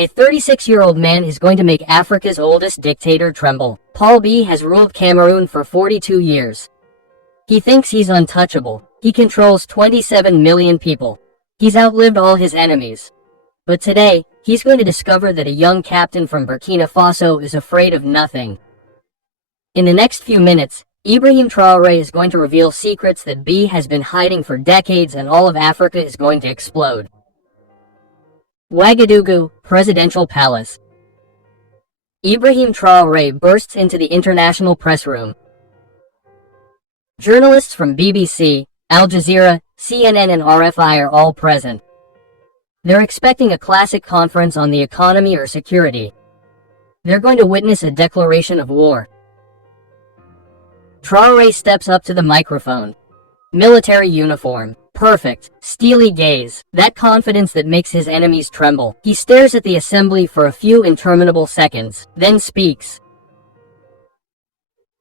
A 36-year-old man is going to make Africa's oldest dictator tremble. Paul Biya has ruled Cameroon for 42 years. He thinks he's untouchable. He controls 27 million people. He's outlived all his enemies. But today, he's going to discover that a young captain from Burkina Faso is afraid of nothing. In the next few minutes, Ibrahim Traoré is going to reveal secrets that Biya has been hiding for decades, and all of Africa is going to explode. Ouagadougou, Presidential Palace. Ibrahim Traoré bursts into the international press room. Journalists from BBC, Al Jazeera, CNN and RFI are all present. They're expecting a classic conference on the economy or security. They're going to witness a declaration of war. Traoré steps up to the microphone. Military uniform. Perfect. Steely gaze. That confidence that makes his enemies tremble. He stares at the assembly for a few interminable seconds, then speaks.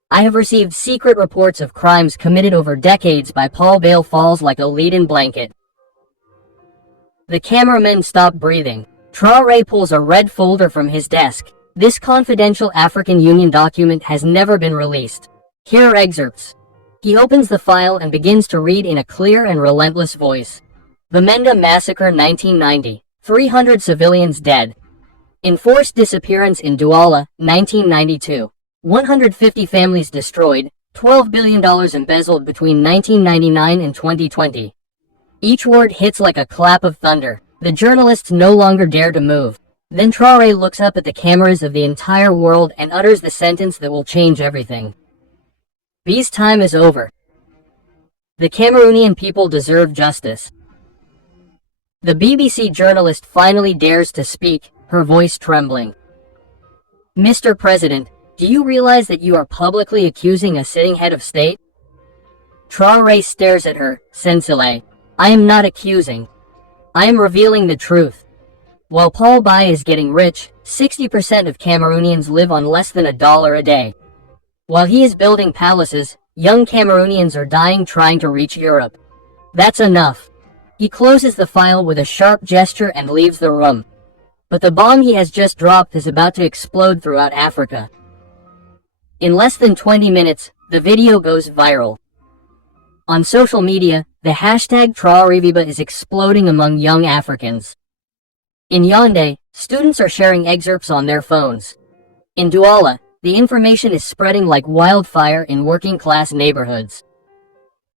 I have received secret reports of crimes committed over decades by Paul Biya falls like a leaden blanket. The cameramen stop breathing. Traoré pulls a red folder from his desk. This confidential African Union document has never been released. Here are excerpts. He opens the file and begins to read in a clear and relentless voice. Bamenda Massacre 1990. 300 civilians dead. Enforced disappearance in Douala, 1992. 150 families destroyed, $12 billion embezzled between 1999 and 2020. Each word hits like a clap of thunder. The journalists no longer dare to move. Then Traoré looks up at the cameras of the entire world and utters the sentence that will change everything. Biya's time is over. The Cameroonian people deserve justice. The BBC journalist finally dares to speak, her voice trembling. Mr. President, do you realize that you are publicly accusing a sitting head of state? Traoré stares at her, Sensile. I am not accusing. I am revealing the truth. While Paul Biya is getting rich, 60% of Cameroonians live on less than $1 a day. While he is building palaces, young Cameroonians are dying trying to reach Europe. That's enough. He closes the file with a sharp gesture and leaves the room. But the bomb he has just dropped is about to explode throughout Africa. In less than 20 minutes, the video goes viral. On social media, the hashtag TraoréViva is exploding among young Africans. In Yaoundé, students are sharing excerpts on their phones. In Douala, the information is spreading like wildfire in working-class neighborhoods.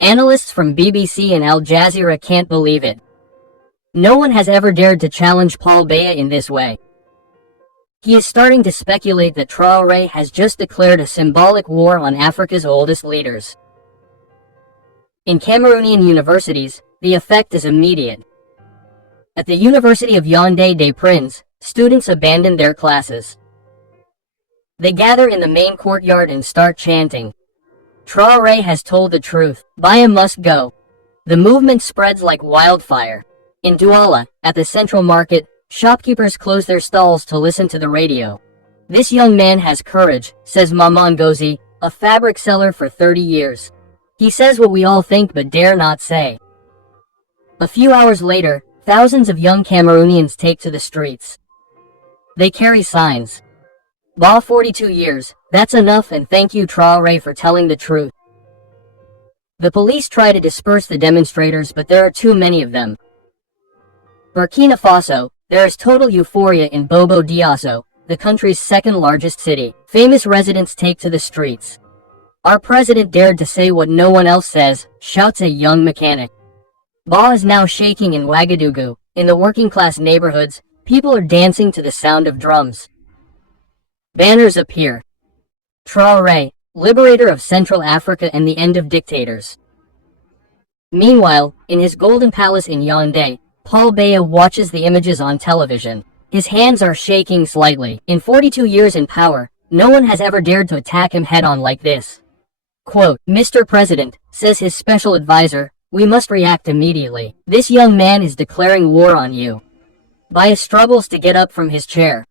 Analysts from BBC and Al Jazeera can't believe it. No one has ever dared to challenge Paul Biya in this way. He is starting to speculate that Traoré has just declared a symbolic war on Africa's oldest leaders. In Cameroonian universities, the effect is immediate. At the University of Yaoundé des Princes, students abandon their classes. They gather in the main courtyard and start chanting. Traoré has told the truth. Biya must go. The movement spreads like wildfire. In Douala, at the central market, shopkeepers close their stalls to listen to the radio. This young man has courage, says Maman Gozi, a fabric seller for 30 years. He says what we all think but dare not say. A few hours later, thousands of young Cameroonians take to the streets. They carry signs. Biya 42 years, that's enough, and thank you Traoré for telling the truth. The police try to disperse the demonstrators, but there are too many of them. Burkina Faso, there is total euphoria in Bobo Diosso, the country's second largest city. Famous residents take to the streets. Our president dared to say what no one else says, shouts a young mechanic. Biya is now shaking in Ouagadougou. In the working-class neighborhoods, people are dancing to the sound of drums. Banners appear. Traoré, liberator of Central Africa and the end of dictators. Meanwhile, in his golden palace in Yaoundé, Paul Biya watches the images on television. His hands are shaking slightly. In 42 years in power, no one has ever dared to attack him head-on like this. Quote, Mr. President, says his special advisor, we must react immediately. This young man is declaring war on you. Biya struggles to get up from his chair.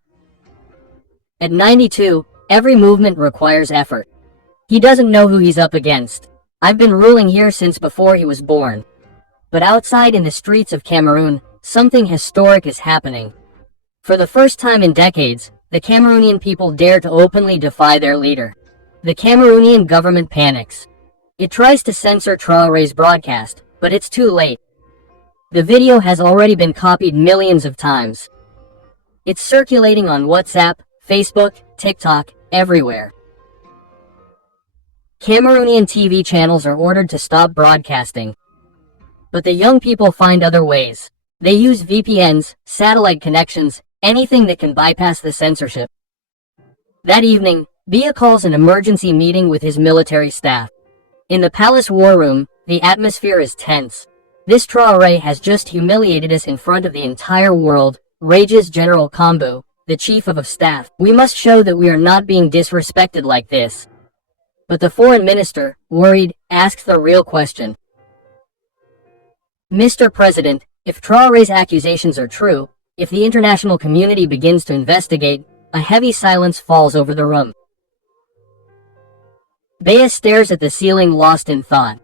At 92, every movement requires effort. He doesn't know who he's up against. I've been ruling here since before he was born. But outside in the streets of Cameroon, something historic is happening. For the first time in decades, the Cameroonian people dare to openly defy their leader. The Cameroonian government panics. It tries to censor Traoré's broadcast, but it's too late. The video has already been copied millions of times. It's circulating on WhatsApp, Facebook, TikTok, everywhere. Cameroonian TV channels are ordered to stop broadcasting. But the young people find other ways. They use VPNs, satellite connections, anything that can bypass the censorship. That evening, Biya calls an emergency meeting with his military staff. In the palace war room, the atmosphere is tense. This Traoré has just humiliated us in front of the entire world, rages General Kambu, the chief of staff. We must show that we are not being disrespected like this. But the foreign minister, worried, asks the real question. Mr. President, if Traoré's accusations are true, if the international community begins to investigate, a heavy silence falls over the room. Biya stares at the ceiling, lost in thought.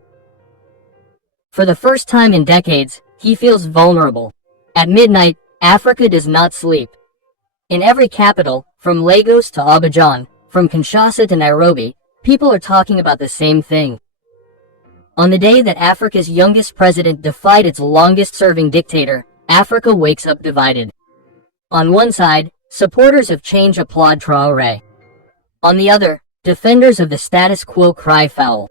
For the first time in decades, he feels vulnerable. At midnight, Africa does not sleep. In every capital, from Lagos to Abidjan, from Kinshasa to Nairobi, people are talking about the same thing. On the day that Africa's youngest president defied its longest-serving dictator, Africa wakes up divided. On one side, supporters of change applaud Traoré. On the other, defenders of the status quo cry foul.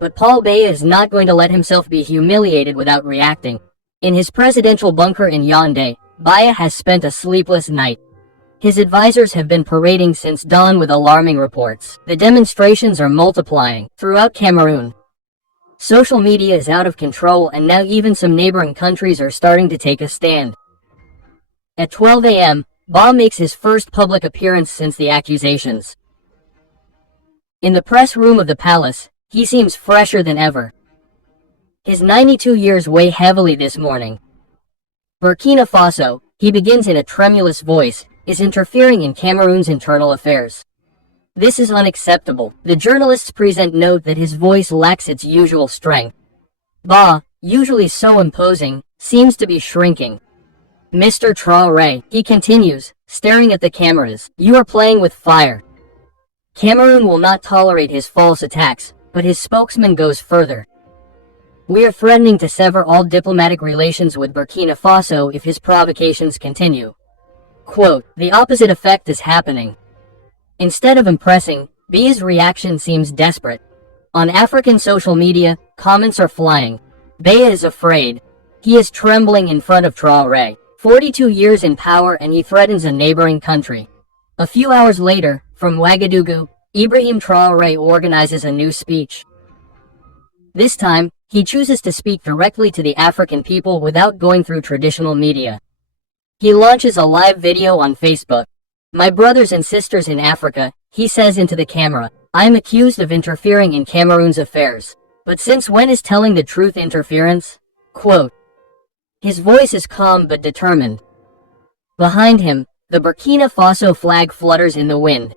But Paul Biya is not going to let himself be humiliated without reacting. In his presidential bunker in Yaoundé, Biya has spent a sleepless night. His advisors have been parading since dawn with alarming reports. The demonstrations are multiplying throughout Cameroon. Social media is out of control, and now even some neighboring countries are starting to take a stand. At 12 a.m., Biya makes his first public appearance since the accusations. In the press room of the palace, he seems fresher than ever. His 92 years weigh heavily this morning. Burkina Faso, he begins in a tremulous voice, is interfering in Cameroon's internal affairs. This is unacceptable. The journalists present note that his voice lacks its usual strength. Biya, usually so imposing, seems to be shrinking. Mr. Traoré, he continues, staring at the cameras, you are playing with fire. Cameroon will not tolerate his false attacks, but his spokesman goes further. We are threatening to sever all diplomatic relations with Burkina Faso if his provocations continue. Quote, the opposite effect is happening. Instead of impressing, Biya's reaction seems desperate. On African social media, comments are flying. Biya is afraid. He is trembling in front of Traoré. 42 years in power, and he threatens a neighboring country. A few hours later, from Ouagadougou, Ibrahim Traoré organizes a new speech. This time, he chooses to speak directly to the African people without going through traditional media. He launches a live video on Facebook. My brothers and sisters in Africa, he says into the camera, I am accused of interfering in Cameroon's affairs. But since when is telling the truth interference? Quote. His voice is calm but determined. Behind him, the Burkina Faso flag flutters in the wind.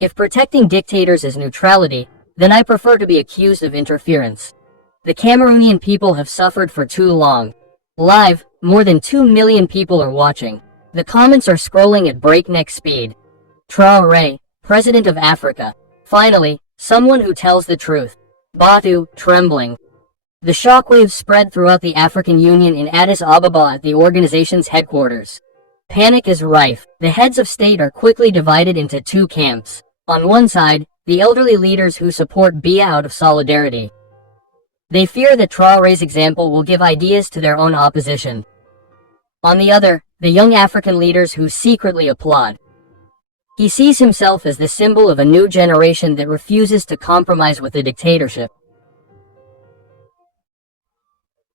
If protecting dictators is neutrality, then I prefer to be accused of interference. The Cameroonian people have suffered for too long. Live, more than 2 million people are watching. The comments are scrolling at breakneck speed. Traoré, President of Africa. Finally, someone who tells the truth. Batu, trembling. The shockwaves spread throughout the African Union in Addis Ababa at the organization's headquarters. Panic is rife. The heads of state are quickly divided into two camps. On one side, the elderly leaders who support Biya out of solidarity. They fear that Traoré's example will give ideas to their own opposition. On the other, the young African leaders who secretly applaud. He sees himself as the symbol of a new generation that refuses to compromise with the dictatorship.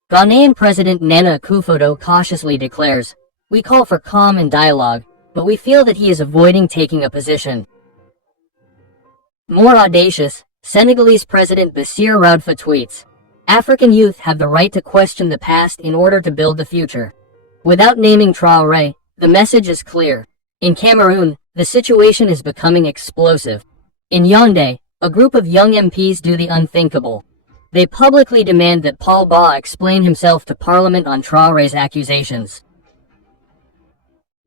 Ghanaian President Nana Akufo-Addo cautiously declares, we call for calm and dialogue, but we feel that he is avoiding taking a position. More audacious, Senegalese President Bassirou Raoudfa tweets, African youth have the right to question the past in order to build the future. Without naming Traoré, the message is clear. In Cameroon, the situation is becoming explosive. In Yaoundé, a group of young MPs do the unthinkable. They publicly demand that Paul Biya explain himself to Parliament on Traoré's accusations.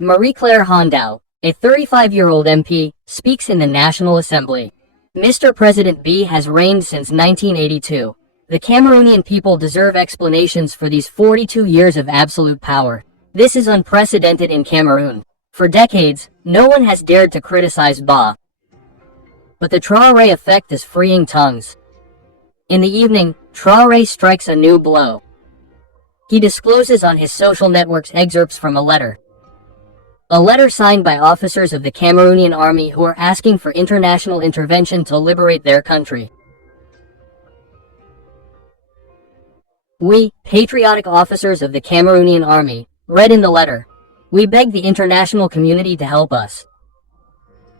Marie-Claire Hondau, a 35-year-old MP, speaks in the National Assembly. Mr. President B has reigned since 1982. The Cameroonian people deserve explanations for these 42 years of absolute power. This is unprecedented in Cameroon. For decades, no one has dared to criticize Ba. But the Traoré effect is freeing tongues. In the evening, Traoré strikes a new blow. He discloses on his social networks excerpts from a letter. A letter signed by officers of the Cameroonian army who are asking for international intervention to liberate their country. We, patriotic officers of the Cameroonian army, read in the letter, we beg the international community to help us.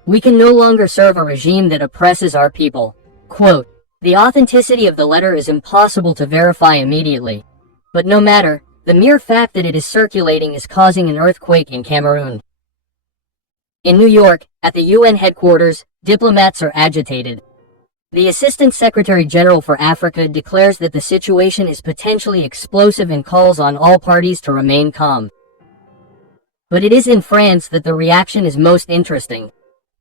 We can no longer serve a regime that oppresses our people. Quote, the authenticity of the letter is impossible to verify immediately. But no matter, the mere fact that it is circulating is causing an earthquake in Cameroon. In New York, at the UN headquarters, diplomats are agitated. The Assistant Secretary General for Africa declares that the situation is potentially explosive and calls on all parties to remain calm. But it is in France that the reaction is most interesting.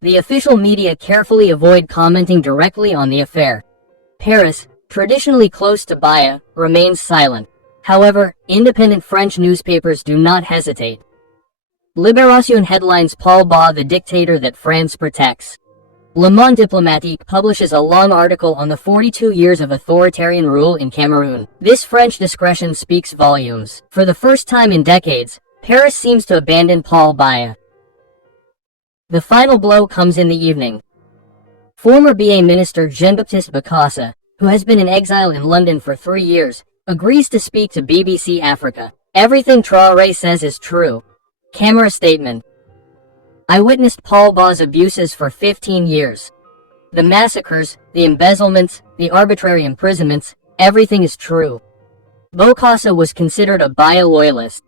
The official media carefully avoid commenting directly on the affair. Paris, traditionally close to Biya, remains silent. However, independent French newspapers do not hesitate. Libération headlines Paul Biya the dictator that France protects. Le Monde Diplomatique publishes a long article on the 42 years of authoritarian rule in Cameroon. This French discretion speaks volumes. For the first time in decades, Paris seems to abandon Paul Biya. The final blow comes in the evening. Former BA Minister Jean-Baptiste Bokassa, who has been in exile in London for 3 years, agrees to speak to BBC Africa. Everything Traoré says is true. Camera statement. I witnessed Paul Biya's abuses for 15 years. The massacres, the embezzlements, the arbitrary imprisonments, everything is true. Bokassa was considered a Biya loyalist.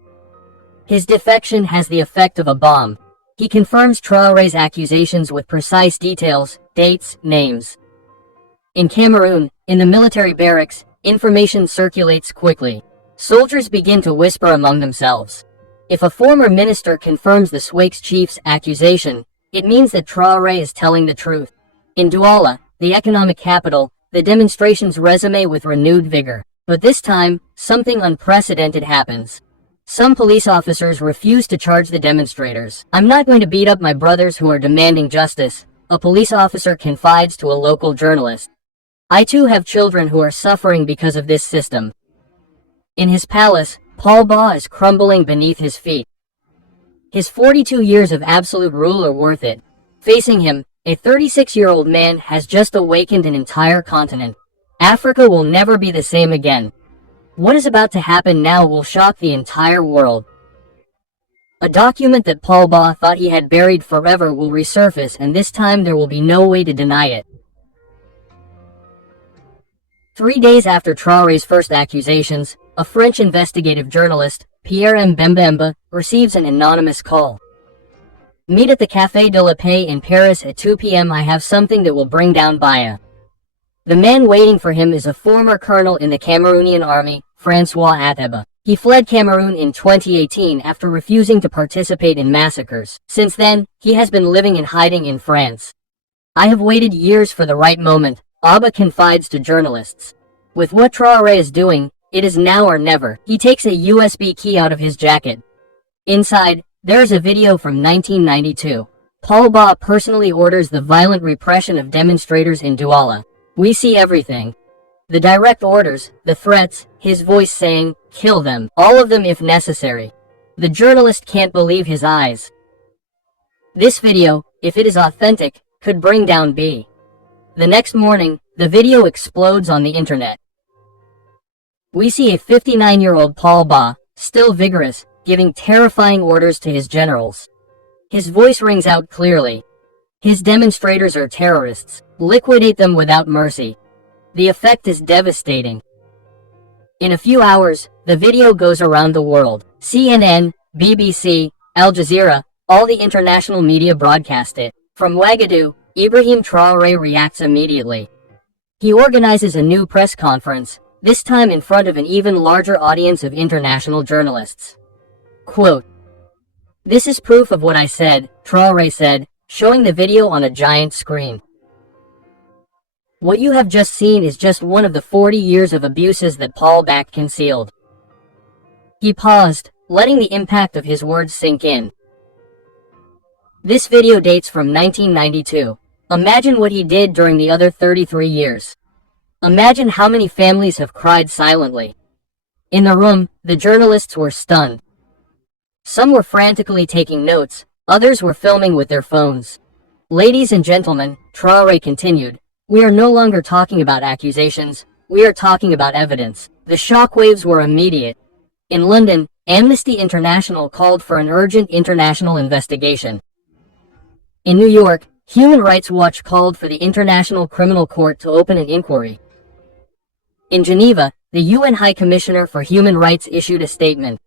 His defection has the effect of a bomb. He confirms Traoré's accusations with precise details, dates, names. In Cameroon, in the military barracks, information circulates quickly. Soldiers begin to whisper among themselves. If a former minister confirms the SWAX chief's accusation, it means that Traoré is telling the truth. In Douala, the economic capital, the demonstrations resume with renewed vigor. But this time, something unprecedented happens. Some police officers refuse to charge the demonstrators. I'm not going to beat up my brothers who are demanding justice, a police officer confides to a local journalist. I too have children who are suffering because of this system. In his palace, Paul Biya is crumbling beneath his feet. His 42 years of absolute rule are worth it. Facing him, a 36-year-old man has just awakened an entire continent. Africa will never be the same again. What is about to happen now will shock the entire world. A document that Paul Biya thought he had buried forever will resurface, and this time there will be no way to deny it. 3 days after Traoré's first accusations, a French investigative journalist, Pierre Mbemba, receives an anonymous call. Meet at the Café de la Paix in Paris at 2 p.m. I have something that will bring down Biya. The man waiting for him is a former colonel in the Cameroonian army, François Ateba. He fled Cameroon in 2018 after refusing to participate in massacres. Since then, he has been living in hiding in France. I have waited years for the right moment, Aba confides to journalists. With what Traoré is doing, it is now or never. He takes a USB key out of his jacket. Inside, there is a video from 1992. Paul Biya personally orders the violent repression of demonstrators in Douala. We see everything. The direct orders, the threats, his voice saying, kill them, all of them if necessary. The journalist can't believe his eyes. This video, if it is authentic, could bring down B. The next morning, the video explodes on the internet. We see a 59-year-old Paul Biya, still vigorous, giving terrifying orders to his generals. His voice rings out clearly. His demonstrators are terrorists. Liquidate them without mercy. The effect is devastating. In a few hours, the video goes around the world. CNN, BBC, Al Jazeera, all the international media broadcast it. From Ouagadougou, Ibrahim Traoré reacts immediately. He organizes a new press conference, this time in front of an even larger audience of international journalists. Quote, "This is proof of what I said," Traoré said, showing the video on a giant screen. "What you have just seen is just one of the 40 years of abuses that Paul Biya concealed." He paused, letting the impact of his words sink in. This video dates from 1992. Imagine what he did during the other 33 years. Imagine how many families have cried silently. In the room, the journalists were stunned. Some were frantically taking notes, others were filming with their phones. "Ladies and gentlemen," Traoré continued, "we are no longer talking about accusations, we are talking about evidence." The shockwaves were immediate. In London, Amnesty International called for an urgent international investigation. In New York, Human Rights Watch called for the International Criminal Court to open an inquiry. In Geneva, the UN High Commissioner for Human Rights issued a statement.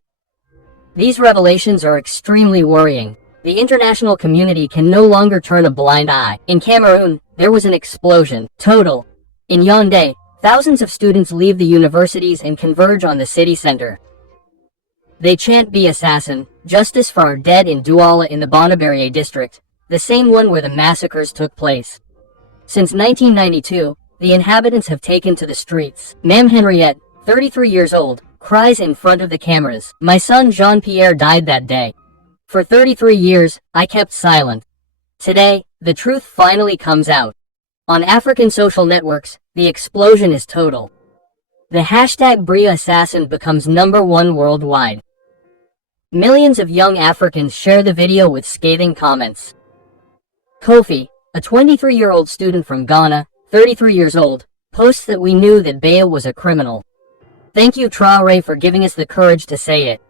These revelations are extremely worrying. The international community can no longer turn a blind eye. In Cameroon, there was an explosion. Total. In Yaoundé, thousands of students leave the universities and converge on the city center. They chant "Be assassin, justice for our dead" in Douala in the Bonnebarrier district, the same one where the massacres took place. Since 1992, the inhabitants have taken to the streets. Mame Henriette, 33 years old, cries in front of the cameras, "My son Jean-Pierre died that day. For 33 years, I kept silent. Today, the truth finally comes out." On African social networks, the explosion is total. The hashtag #BriaAssassin becomes #1 worldwide. Millions of young Africans share the video with scathing comments. Kofi, a 23-year-old student from Ghana, 33 years old, posts that "We knew that Biya was a criminal. Thank you Traoré for giving us the courage to say it."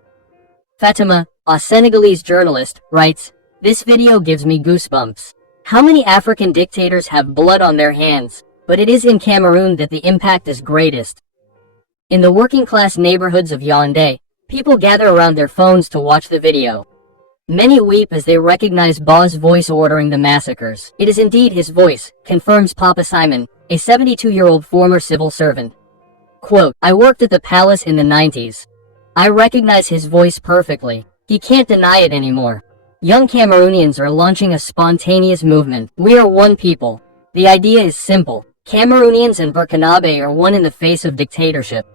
Fatima, a Senegalese journalist, writes, "This video gives me goosebumps. How many African dictators have blood on their hands, but it is in Cameroon that the impact is greatest." In the working-class neighborhoods of Yaoundé, people gather around their phones to watch the video. Many weep as they recognize Biya's voice ordering the massacres. "It is indeed his voice," confirms Papa Simon, a 72-year-old former civil servant. Quote, "I worked at the palace in the 90s. I recognize his voice perfectly. He can't deny it anymore." Young Cameroonians are launching a spontaneous movement. "We are one people. The idea is simple. Cameroonians and Burkinabe are one in the face of dictatorship."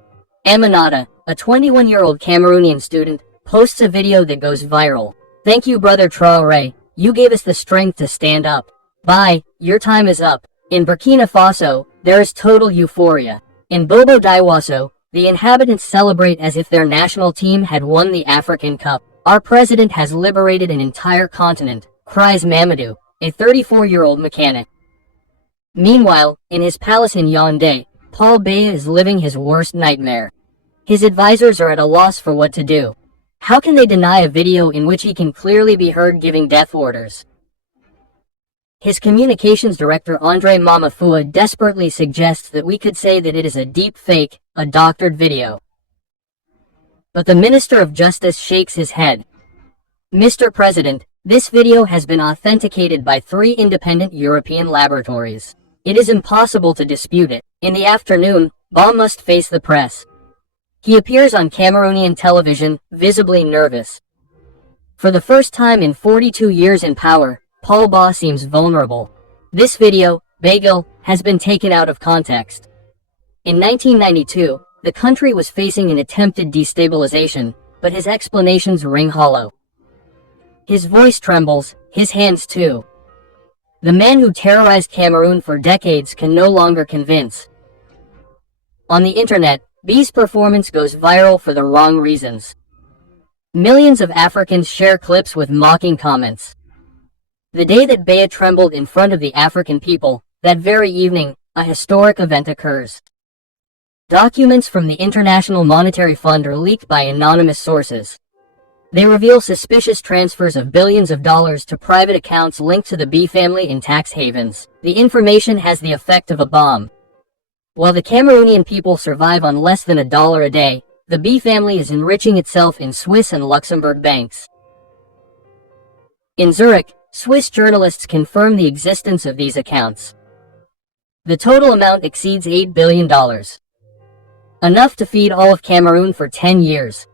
Aminata, a 21-year-old Cameroonian student, posts a video that goes viral. "Thank you brother Traoré, you gave us the strength to stand up. Bye, your time is up." In Burkina Faso, there is total euphoria. In Bobo Dioulasso, the inhabitants celebrate as if their national team had won the African Cup. "Our president has liberated an entire continent," cries Mamadou, a 34-year-old mechanic. Meanwhile, in his palace in Yaoundé, Paul Biya is living his worst nightmare. His advisors are at a loss for what to do. How can they deny a video in which he can clearly be heard giving death orders? His communications director Andre Mamafua desperately suggests that we could say that it is a deep fake, a doctored video. But the Minister of Justice shakes his head. "Mr. President, this video has been authenticated by 3 independent European laboratories. It is impossible to dispute it." In the afternoon, Biya must face the press. He appears on Cameroonian television, visibly nervous. For the first time in 42 years in power, Paul Biya seems vulnerable. This video, Bagel, has been taken out of context. In 1992, the country was facing an attempted destabilization, but his explanations ring hollow. His voice trembles, his hands too. The man who terrorized Cameroon for decades can no longer convince. On the internet, Biya's performance goes viral for the wrong reasons. Millions of Africans share clips with mocking comments. The day that Biya trembled in front of the African people, that very evening, a historic event occurs. Documents from the International Monetary Fund are leaked by anonymous sources. They reveal suspicious transfers of billions of dollars to private accounts linked to the Biya family in tax havens. The information has the effect of a bomb. While the Cameroonian people survive on less than $1 a day, the Biya family is enriching itself in Swiss and Luxembourg banks. In Zurich, Swiss journalists confirm the existence of these accounts. The total amount exceeds $8 billion. Enough to feed all of Cameroon for 10 years.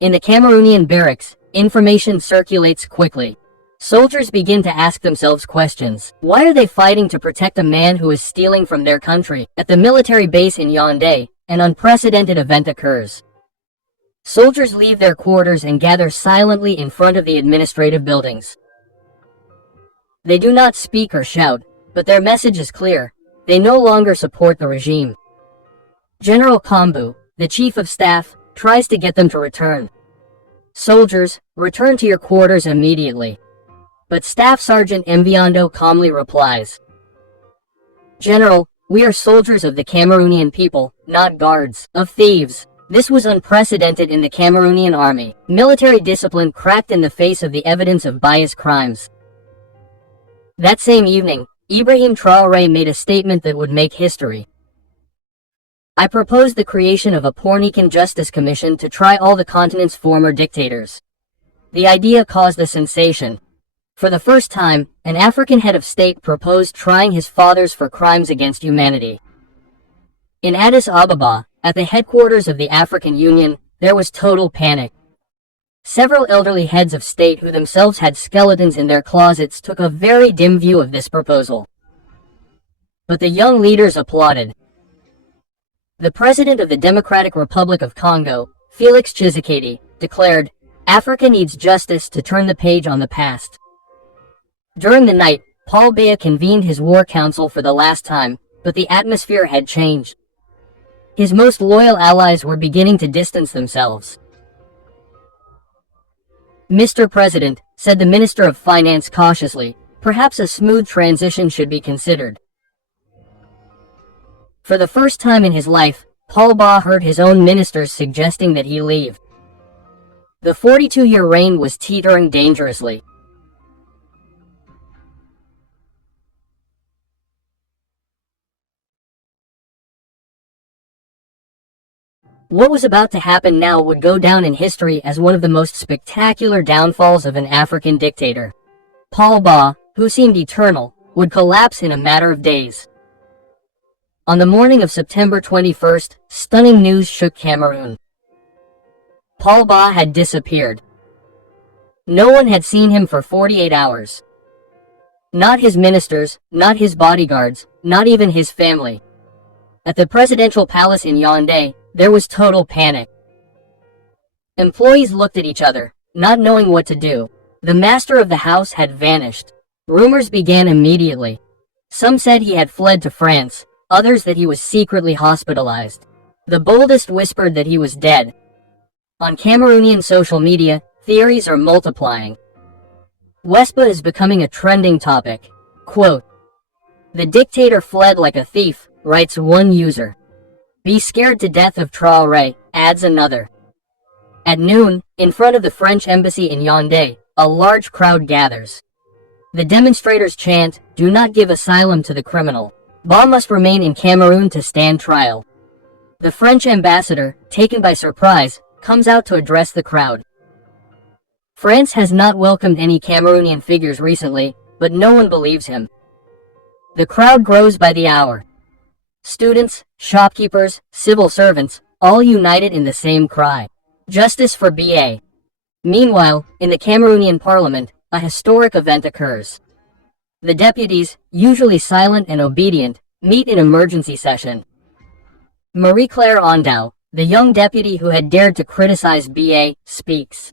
In the Cameroonian barracks, Information circulates quickly. Soldiers begin to ask themselves questions. Why are they fighting to protect a man who is stealing from their country? At the military base in Yaoundé, an unprecedented event occurs. Soldiers leave their quarters and gather silently in front of the administrative buildings. They do not speak or shout, but their message is clear. They no longer support the regime. General Kambu, the chief of staff, tries to get them to return. Soldiers, return to your quarters immediately. But Staff Sergeant Mviondo calmly replies, General, we are soldiers of the Cameroonian people, not guards of thieves. This was unprecedented in the Cameroonian army. Military discipline cracked in the face of the evidence of Biya's crimes. That same evening, Ibrahim Traoré made a statement that would make history. I propose the creation of a Pornican Justice Commission to try all the continent's former dictators. The idea caused a sensation. For the first time, an African head of state proposed trying his fathers for crimes against humanity. In Addis Ababa, at the headquarters of the African Union, there was total panic. Several elderly heads of state who themselves had skeletons in their closets took a very dim view of this proposal. But the young leaders applauded. The president of the Democratic Republic of Congo, Felix Tshisekedi, declared, Africa needs justice to turn the page on the past. During the night, Paul Biya convened his war council for the last time, but the atmosphere had changed. His most loyal allies were beginning to distance themselves. Mr. President, said the Minister of Finance cautiously, perhaps a smooth transition should be considered. For the first time in his life, Paul Biya heard his own ministers suggesting that he leave. The 42-year reign was teetering dangerously. What was about to happen now would go down in history as one of the most spectacular downfalls of an African dictator. Paul Biya, who seemed eternal, would collapse in a matter of days. On the morning of September 21st, stunning news shook Cameroon. Paul Biya had disappeared. No one had seen him for 48 hours. Not his ministers, not his bodyguards, not even his family. At the presidential palace in Yaoundé, there was total panic. Employees looked at each other, not knowing what to do. The master of the house had vanished. Rumors began immediately. Some said he had fled to France, others that he was secretly hospitalized. The boldest whispered that he was dead. On Cameroonian social media, theories are multiplying. Wespa is becoming a trending topic. Quote, the dictator fled like a thief, writes one user. Be scared to death of Traoré, adds another. At noon, in front of the French embassy in Yaoundé, a large crowd gathers. The demonstrators chant, do not give asylum to the criminal. Biya must remain in Cameroon to stand trial. The French ambassador, taken by surprise, comes out to address the crowd. France has not welcomed any Cameroonian figures recently, but no one believes him. The crowd grows by the hour. Students, shopkeepers, civil servants, all united in the same cry. Justice for Biya. Meanwhile, in the Cameroonian parliament, a historic event occurs. The deputies, usually silent and obedient, meet in emergency session. Marie-Claire Ondao, the young deputy who had dared to criticize Biya, speaks.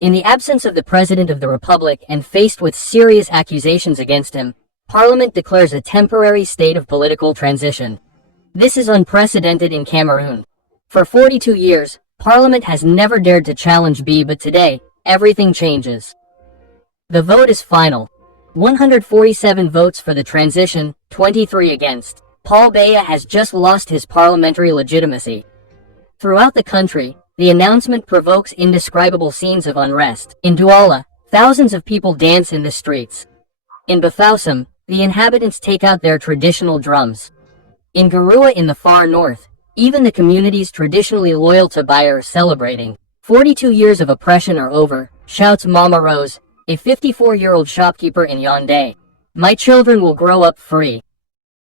In the absence of the President of the Republic and faced with serious accusations against him, Parliament declares a temporary state of political transition. This is unprecedented in Cameroon. For 42 years, Parliament has never dared to challenge Biya, but today, everything changes. The vote is final. 147 votes for the transition, 23 against. Paul Biya has just lost his parliamentary legitimacy. Throughout the country, the announcement provokes indescribable scenes of unrest. In Douala, thousands of people dance in the streets. In Bafoussam, the inhabitants take out their traditional drums. In Garoua in the far north, even the communities traditionally loyal to Biya are celebrating. 42 years of oppression are over, shouts Mama Rose, a 54-year-old shopkeeper in Yaoundé. My children will grow up free.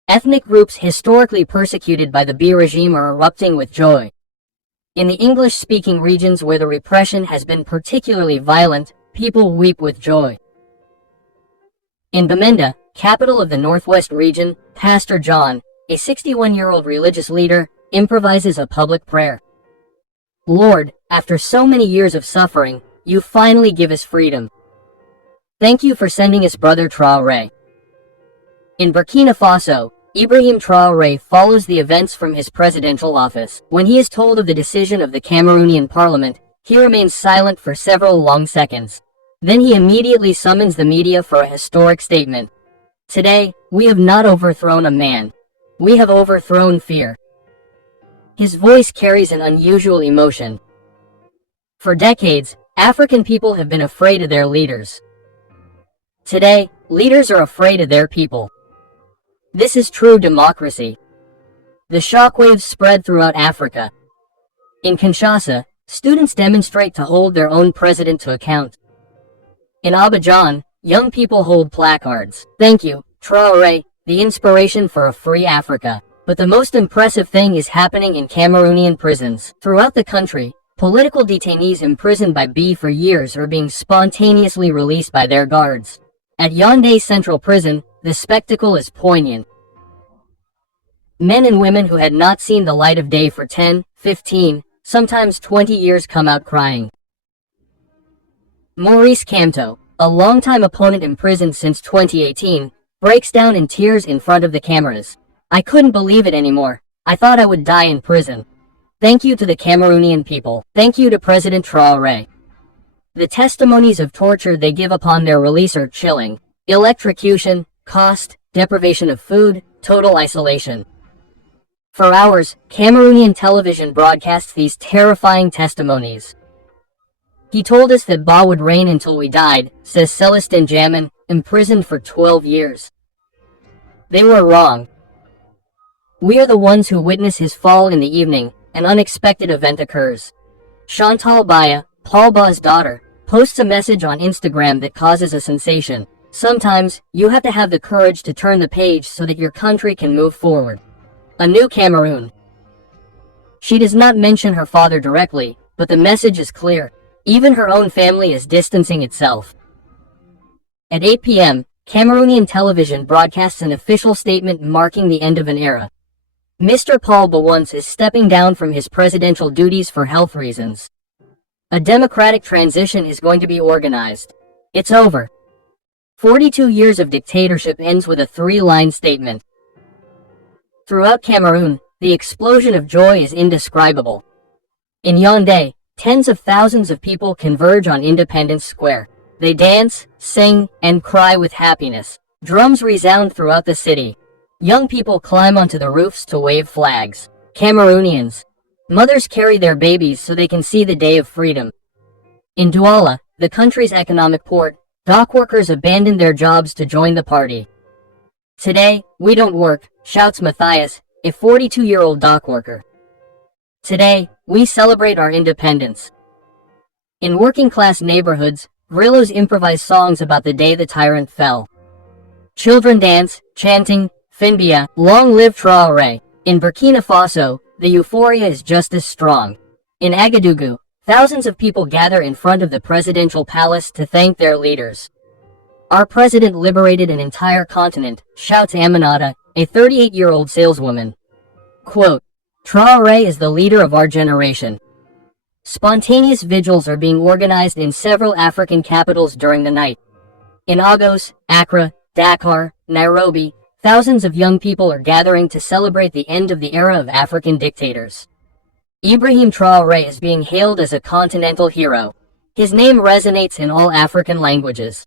Ethnic groups historically persecuted by the Biya regime are erupting with joy. In the English-speaking regions where the repression has been particularly violent, people weep with joy. In Bamenda, capital of the Northwest region, Pastor John, a 61-year-old religious leader, improvises a public prayer. Lord, after so many years of suffering, you finally give us freedom. Thank you for sending us Brother Traoré. In Burkina Faso, Ibrahim Traoré follows the events from his presidential office. When he is told of the decision of the Cameroonian parliament, he remains silent for several long seconds. Then he immediately summons the media for a historic statement. Today, we have not overthrown a man. We have overthrown fear. His voice carries an unusual emotion. For decades, African people have been afraid of their leaders. Today, leaders are afraid of their people. This is true democracy. The shockwaves spread throughout Africa. In Kinshasa, students demonstrate to hold their own president to account. In Abidjan, young people hold placards. Thank you, Traoré, the inspiration for a free Africa. But the most impressive thing is happening in Cameroonian prisons. Throughout the country, political detainees imprisoned by Biya for years are being spontaneously released by their guards. At Yaoundé Central Prison, the spectacle is poignant. Men and women who had not seen the light of day for 10, 15, sometimes 20 years come out crying. Maurice Kamto, a longtime opponent imprisoned since 2018, breaks down in tears in front of the cameras. I couldn't believe it anymore. I thought I would die in prison. Thank you to the Cameroonian people. Thank you to President Traoré. The testimonies of torture they give upon their release are chilling. Electrocution, cost, deprivation of food, total isolation. For hours, Cameroonian television broadcasts these terrifying testimonies. He told us that Ba would reign until we died, says Celestin Jamin, imprisoned for 12 years. They were wrong. We are the ones who witness his fall in the evening. An unexpected event occurs. Chantal Biya, Paul Biya's daughter, posts a message on Instagram that causes a sensation. Sometimes, you have to have the courage to turn the page so that your country can move forward. A new Cameroon. She does not mention her father directly, but the message is clear. Even her own family is distancing itself. At 8 p.m., Cameroonian television broadcasts an official statement marking the end of an era. Mr. Paul Biya is stepping down from his presidential duties for health reasons. A democratic transition is going to be organized. It's over. 42 years of dictatorship ends with a 3-line statement. Throughout Cameroon, the explosion of joy is indescribable. In Yaoundé, tens of thousands of people converge on Independence Square. They dance, sing, and cry with happiness. Drums resound throughout the city. Young people climb onto the roofs to wave flags. Cameroonians. Mothers carry their babies so they can see the day of freedom. In Douala, the country's economic port, dock workers abandon their jobs to join the party. Today, we don't work, shouts Matthias, a 42-year-old dock worker. Today, we celebrate our independence. In working-class neighborhoods, grillos improvise songs about the day the tyrant fell. Children dance, chanting, Finbia, long live Traoré. In Burkina Faso, the euphoria is just as strong. In Agadougou, thousands of people gather in front of the presidential palace to thank their leaders. Our president liberated an entire continent, shouts Aminata, a 38-year-old saleswoman. Quote, Traoré is the leader of our generation. Spontaneous vigils are being organized in several African capitals during the night. In Lagos, Accra, Dakar, Nairobi, thousands of young people are gathering to celebrate the end of the era of African dictators. Ibrahim Traoré is being hailed as a continental hero. His name resonates in all African languages.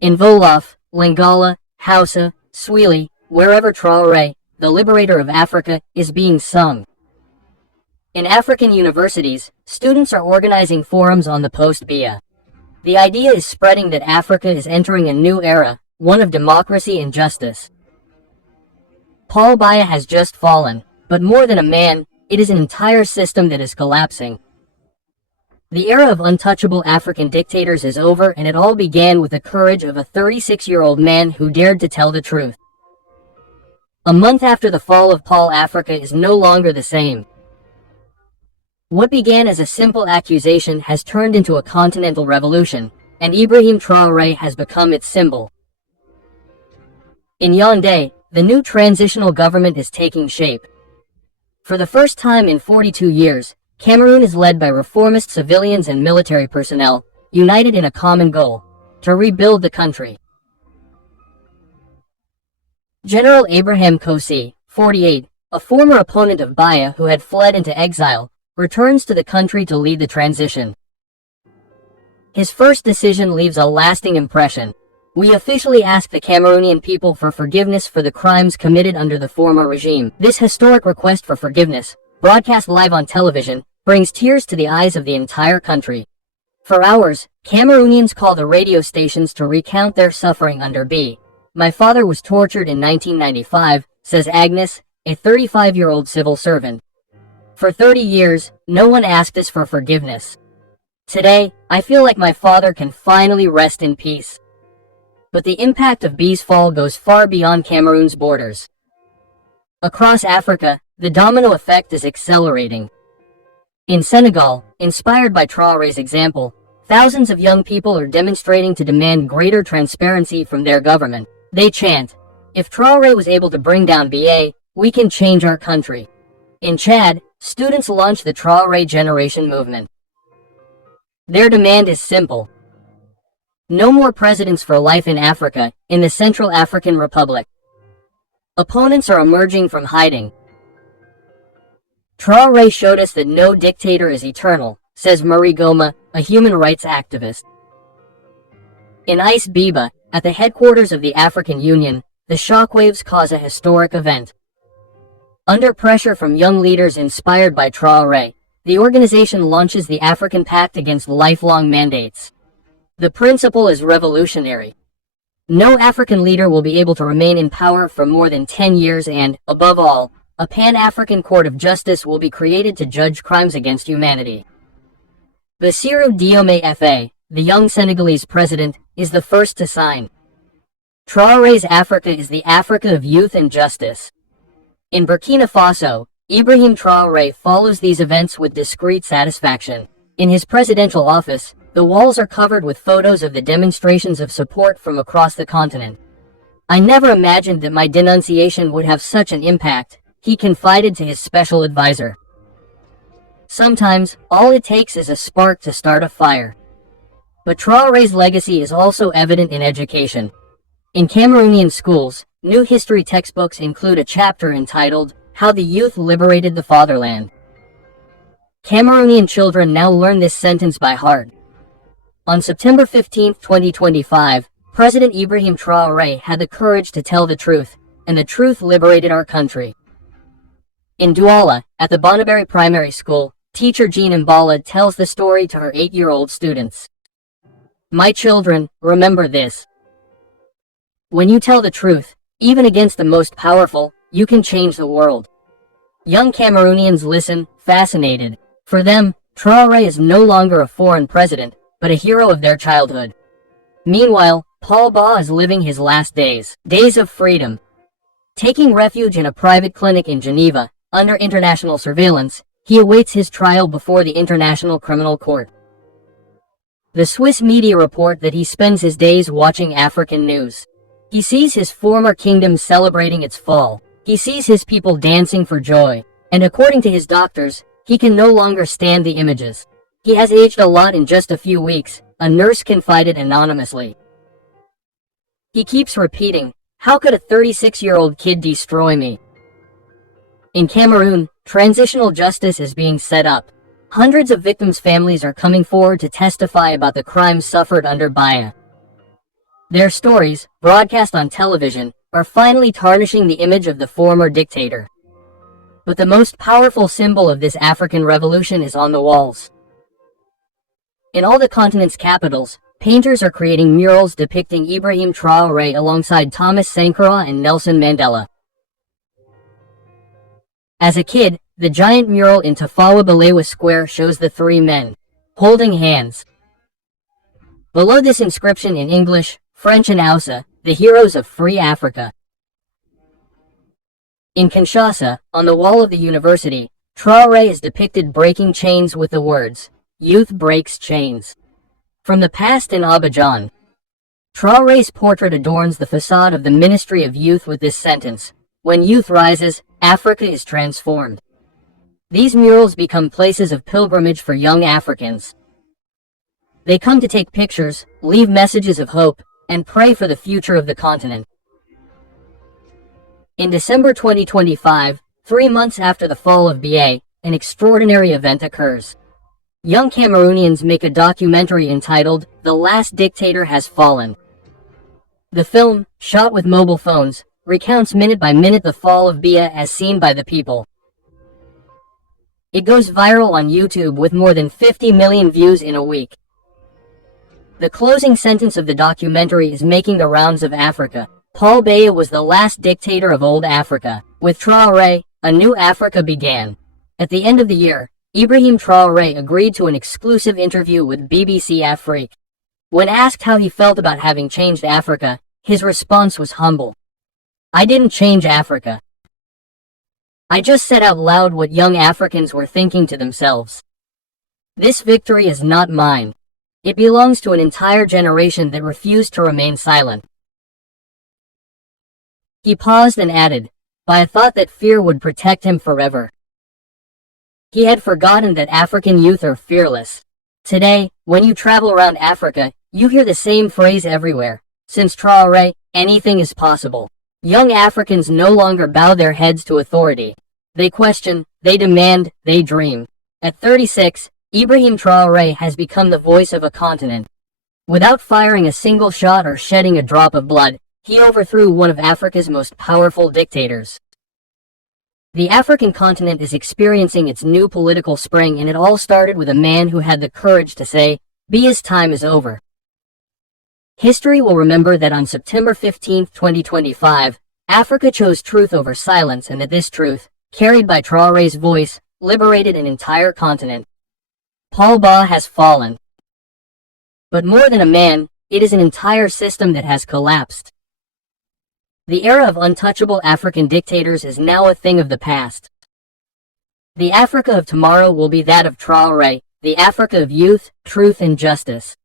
In Wolof, Lingala, Hausa, Swahili, wherever Traoré, the liberator of Africa, is being sung. In African universities, students are organizing forums on the post-Biya. The idea is spreading that Africa is entering a new era, one of democracy and justice. Paul Biya has just fallen, but more than a man, it is an entire system that is collapsing. The era of untouchable African dictators is over, and it all began with the courage of a 36-year-old man who dared to tell the truth. A month after the fall of Paul, Africa is no longer the same. What began as a simple accusation has turned into a continental revolution, and Ibrahim Traoré has become its symbol. In Yaoundé, the new transitional government is taking shape. For the first time in 42 years, Cameroon is led by reformist civilians and military personnel, united in a common goal: to rebuild the country. General Ibrahim Traoré, 48, a former opponent of Biya who had fled into exile, returns to the country to lead the transition. His first decision leaves a lasting impression. We officially ask the Cameroonian people for forgiveness for the crimes committed under the former regime. This historic request for forgiveness, broadcast live on television, brings tears to the eyes of the entire country. For hours, Cameroonians call the radio stations to recount their suffering under Biya. My father was tortured in 1995, says Agnes, a 35-year-old civil servant. For 30 years, no one asked us for forgiveness. Today, I feel like my father can finally rest in peace. But the impact of Biya's fall goes far beyond Cameroon's borders. Across Africa, the domino effect is accelerating. In Senegal, inspired by Traoré's example, thousands of young people are demonstrating to demand greater transparency from their government. They chant, "If Traoré was able to bring down Biya, we can change our country." In Chad, students launch the Traoré Generation movement. Their demand is simple: no more presidents for life in Africa, in the Central African Republic. Opponents are emerging from hiding. Traoré showed us that no dictator is eternal, says Marie Goma, a human rights activist. In Addis Ababa, at the headquarters of the African Union, the shockwaves cause a historic event. Under pressure from young leaders inspired by Traoré, the organization launches the African Pact Against Lifelong Mandates. The principle is revolutionary. No African leader will be able to remain in power for more than 10 years and, above all, a Pan-African Court of Justice will be created to judge crimes against humanity. Bassirou Diomaye Faye, the young Senegalese president, is the first to sign. Traoré's Africa is the Africa of youth and justice. In Burkina Faso, Ibrahim Traoré follows these events with discreet satisfaction. In his presidential office, the walls are covered with photos of the demonstrations of support from across the continent. "I never imagined that my denunciation would have such an impact," he confided to his special advisor. Sometimes, all it takes is a spark to start a fire. But Traoré's legacy is also evident in education. In Cameroonian schools, new history textbooks include a chapter entitled, "How the Youth Liberated the Fatherland." Cameroonian children now learn this sentence by heart. On September 15, 2025, President Ibrahim Traoré had the courage to tell the truth, and the truth liberated our country. In Douala, at the Bonneberry Primary School, teacher Jean Mbala tells the story to her 8-year-old students. "My children, remember this. When you tell the truth, even against the most powerful, you can change the world." Young Cameroonians listen, fascinated. For them, Traoré is no longer a foreign president, but a hero of their childhood. Meanwhile, Paul Biya is living his last days of freedom. Taking refuge in a private clinic in Geneva, under international surveillance, he awaits his trial before the International Criminal Court. The Swiss media report that he spends his days watching African news. He sees his former kingdom celebrating its fall. He sees his people dancing for joy. And according to his doctors, he can no longer stand the images. "He has aged a lot in just a few weeks," a nurse confided anonymously. He keeps repeating, "How could a 36-year-old kid destroy me?" In Cameroon, transitional justice is being set up. Hundreds of victims' families are coming forward to testify about the crimes suffered under Biya. Their stories, broadcast on television, are finally tarnishing the image of the former dictator. But the most powerful symbol of this African revolution is on the walls. In all the continent's capitals, painters are creating murals depicting Ibrahim Traoré alongside Thomas Sankara and Nelson Mandela. As a kid, the giant mural in Tafawa Balewa Square shows the three men, holding hands. Below this inscription in English, French and Hausa, "The Heroes of Free Africa." In Kinshasa, on the wall of the university, Traoré is depicted breaking chains with the words, "Youth breaks chains." From the past in Abidjan, Traoré's portrait adorns the facade of the Ministry of Youth with this sentence, "When youth rises, Africa is transformed." These murals become places of pilgrimage for young Africans. They come to take pictures, leave messages of hope, and pray for the future of the continent. In December 2025, 3 months after the fall of Biya, an extraordinary event occurs. Young Cameroonians make a documentary entitled, "The Last Dictator Has Fallen." The film, shot with mobile phones, recounts minute by minute the fall of Biya as seen by the people. It goes viral on YouTube with more than 50 million views in a week. The closing sentence of the documentary is making the rounds of Africa. Paul Biya was the last dictator of old Africa. With Traoré, a new Africa began. At the end of the year, Ibrahim Traoré agreed to an exclusive interview with BBC Afrique. When asked how he felt about having changed Africa, his response was humble. "I didn't change Africa. I just said out loud what young Africans were thinking to themselves. This victory is not mine. It belongs to an entire generation that refused to remain silent." He paused and added, "By a thought that fear would protect him forever." He had forgotten that African youth are fearless. Today, when you travel around Africa, you hear the same phrase everywhere. Since Traoré, anything is possible. Young Africans no longer bow their heads to authority. They question, they demand, they dream. At 36, Ibrahim Traoré has become the voice of a continent. Without firing a single shot or shedding a drop of blood, he overthrew one of Africa's most powerful dictators. The African continent is experiencing its new political spring, and it all started with a man who had the courage to say, "Biya's time is over." History will remember that on September 15, 2025, Africa chose truth over silence, and that this truth, carried by Traoré's voice, liberated an entire continent. Paul Biya has fallen. But more than a man, it is an entire system that has collapsed. The era of untouchable African dictators is now a thing of the past. The Africa of tomorrow will be that of Traoré, the Africa of youth, truth and justice.